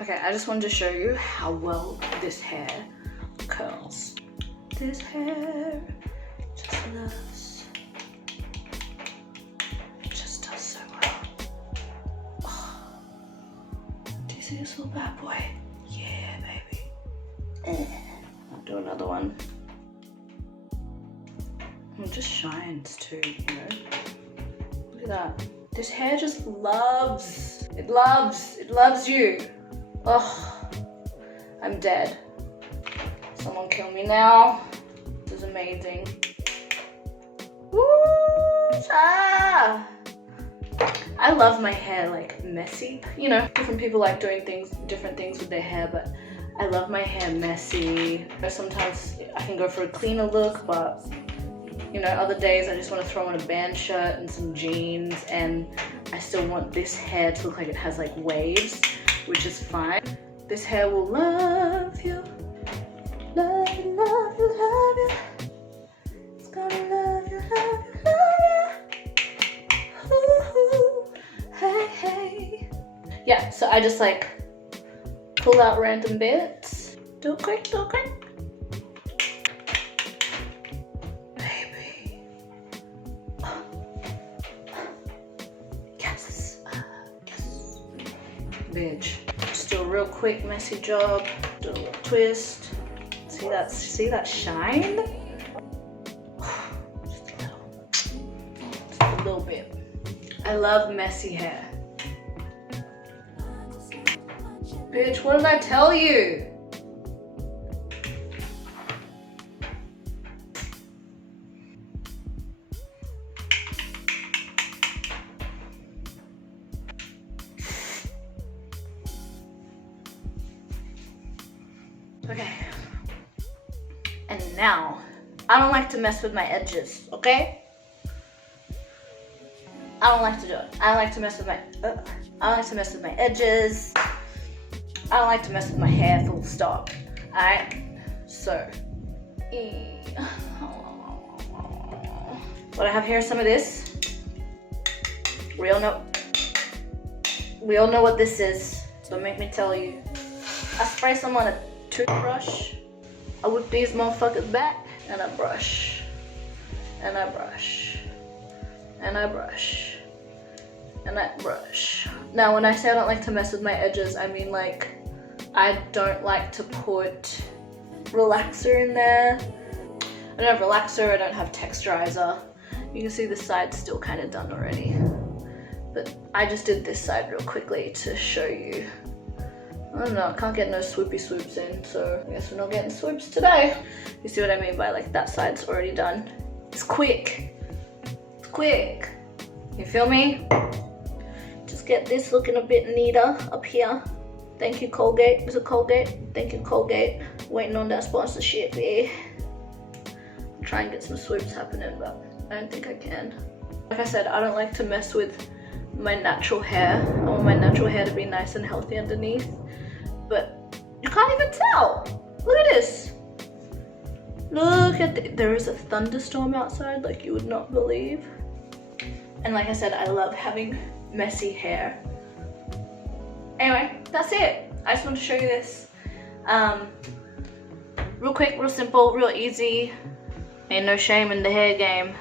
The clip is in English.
Okay, I just wanted to show you how well this hair curls. This hair just loves, it just does so well. Oh. Do you see this little bad boy? Yeah, baby. I'll do another one. It just shines too, you know? Look at that. This hair just loves, it loves you. Oh, I'm dead. Someone kill me now. This is amazing. Woo! Ah! I love my hair like messy. You know, different people like doing different things with their hair, but I love my hair messy. Sometimes I can go for a cleaner look, but you know, other days I just want to throw on a band shirt and some jeans, and I still want this hair to look like it has like waves, which is fine. This hair will love you. Love you, love you, love you. It's gonna love you, love you, love you. Ooh, hey, hey. Yeah, so I just like pull out random bits. Do it quick, do it quick. Baby. Yes. Yes. Bitch. Just do a real quick messy job. Do a little twist. See that shine? Just a little bit. I love messy hair. Bitch, what did I tell you? Okay. And now, I don't like to mess with my edges, okay? I don't like to do it. I don't like to mess with my, I don't like to mess with my edges. I don't like to mess with my hair, full stop. Alright? So, what I have here is some of this. We all know what this is. Don't make me tell you. I spray some on a toothbrush. I whip these motherfuckers back, and I brush, and I brush, and I brush, and I brush. Now, when I say I don't like to mess with my edges, I mean like, I don't like to put relaxer in there. I don't have relaxer, I don't have texturizer. You can see the side's still kind of done already. But I just did this side real quickly to show you. I don't know, I can't get no swoopy swoops in, so I guess we're not getting swoops today. You see what I mean by like that side's already done? It's quick. It's quick. You feel me? Just get this looking a bit neater up here. Thank you, Colgate. Is it Colgate? Thank you, Colgate. Waiting on that sponsorship here. Try and get some swoops happening, but I don't think I can. Like I said, I don't like to mess with my natural hair. I want my natural hair to be nice and healthy underneath. But you can't even tell. Look at this. Look at there is a thunderstorm outside like you would not believe. And like I said, I love having messy hair. Anyway, that's it. I just wanted to show you this. Real quick, real simple, real easy. Ain't no shame in the hair game.